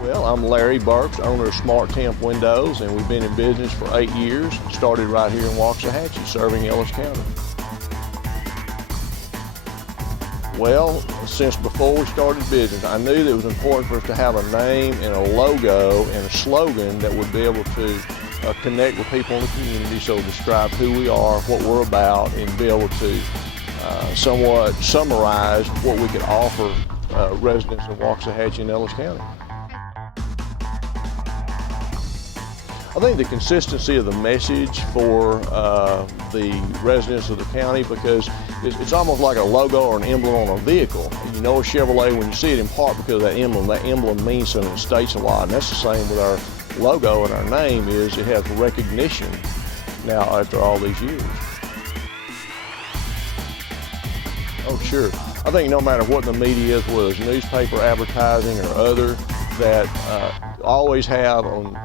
Well, I'm Larry Burks, owner of Smart Temp Windows, and we've been in business for 8 years. Started right here in Waxahachie, serving Ellis County. Well, since before we started business, I knew that it was important for us to have a name and a logo and a slogan that would be able to connect with people in the community, so describe who we are, what we're about, and be able to somewhat summarize what we could offer residents of Waxahachie and Ellis County. I think the consistency of the message for the residents of the county, because it's almost like a logo or an emblem on a vehicle. You know a Chevrolet when you see it, in part because of that emblem. That emblem means something, it states a lot, and that's the same with our logo and our name. Is it has recognition now after all these years. Oh sure, I think no matter what the media is, whether it's newspaper, advertising, or other, that always have on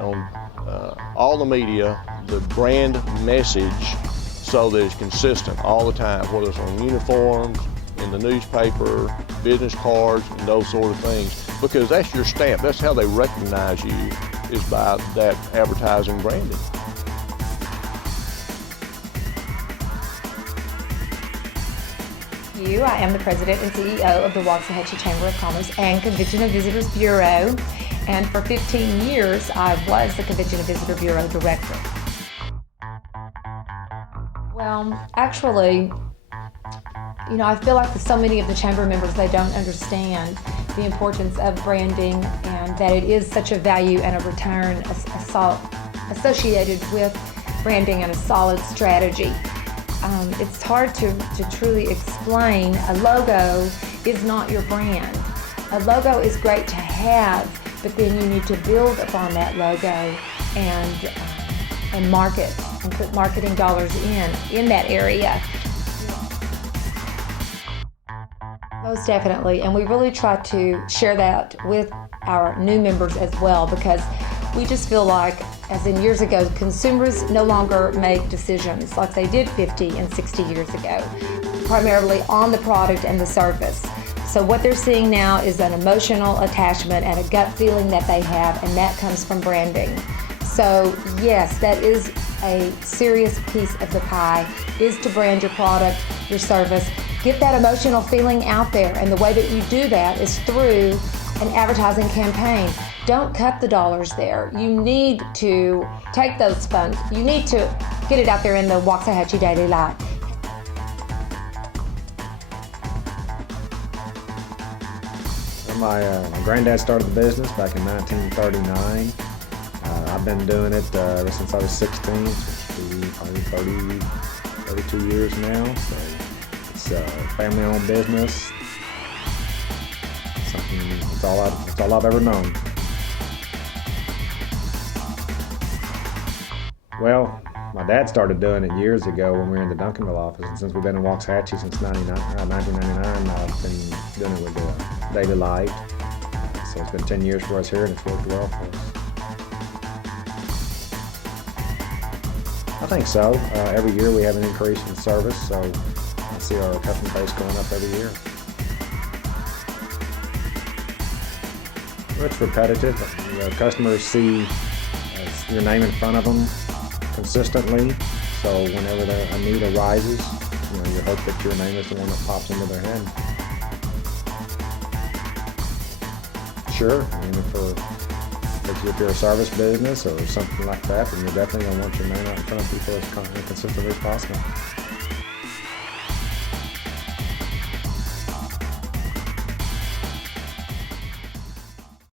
all the media the brand message, so that it's consistent all the time, whether it's on uniforms, in the newspaper, business cards, and those sort of things, because that's your stamp. That's how they recognize you, is by that advertising branding. I am the President and CEO of the Waxahachie Chamber of Commerce and Convention and Visitors Bureau, and for 15 years I was the Convention and Visitor Bureau Director. Well, actually, I feel like so many of the Chamber members, they don't understand the importance of branding, and that it is such a value and a return associated with branding and a solid strategy. It's hard to truly explain. A logo is not your brand. A logo is great to have, but then you need to build upon that logo and market and put marketing dollars in that area. Most definitely, and we really try to share that with our new members as well, because we just feel like, as in years ago, consumers no longer make decisions like they did 50 and 60 years ago, primarily on the product and the service. So what they're seeing now is an emotional attachment and a gut feeling that they have, and that comes from branding. So yes, that is a serious piece of the pie, is to brand your product, your service, get that emotional feeling out there, and the way that you do that is through an advertising campaign. Don't cut the dollars there. You need to take those funds. You need to get it out there in the Waxahachie daily life. My granddad started the business back in 1939. I've been doing it ever since I was 16, which would be probably 32 years now. So it's a family-owned business. It's all I've ever known. Well, my dad started doing it years ago when we were in the Duncanville office, and since we've been in Waxahachie since 1999, I've been doing it with the daily light. So it's been 10 years for us here, and it's worked well for us. I think so. Every year we have an increase in service, so I see our customer base going up every year. Well, it's repetitive. Customers see your name in front of them consistently, so whenever a need arises, you hope that your name is the one that pops into their head. Sure, if you're a service business or something like that, then you're definitely going to want your name out in front of people as consistently as possible.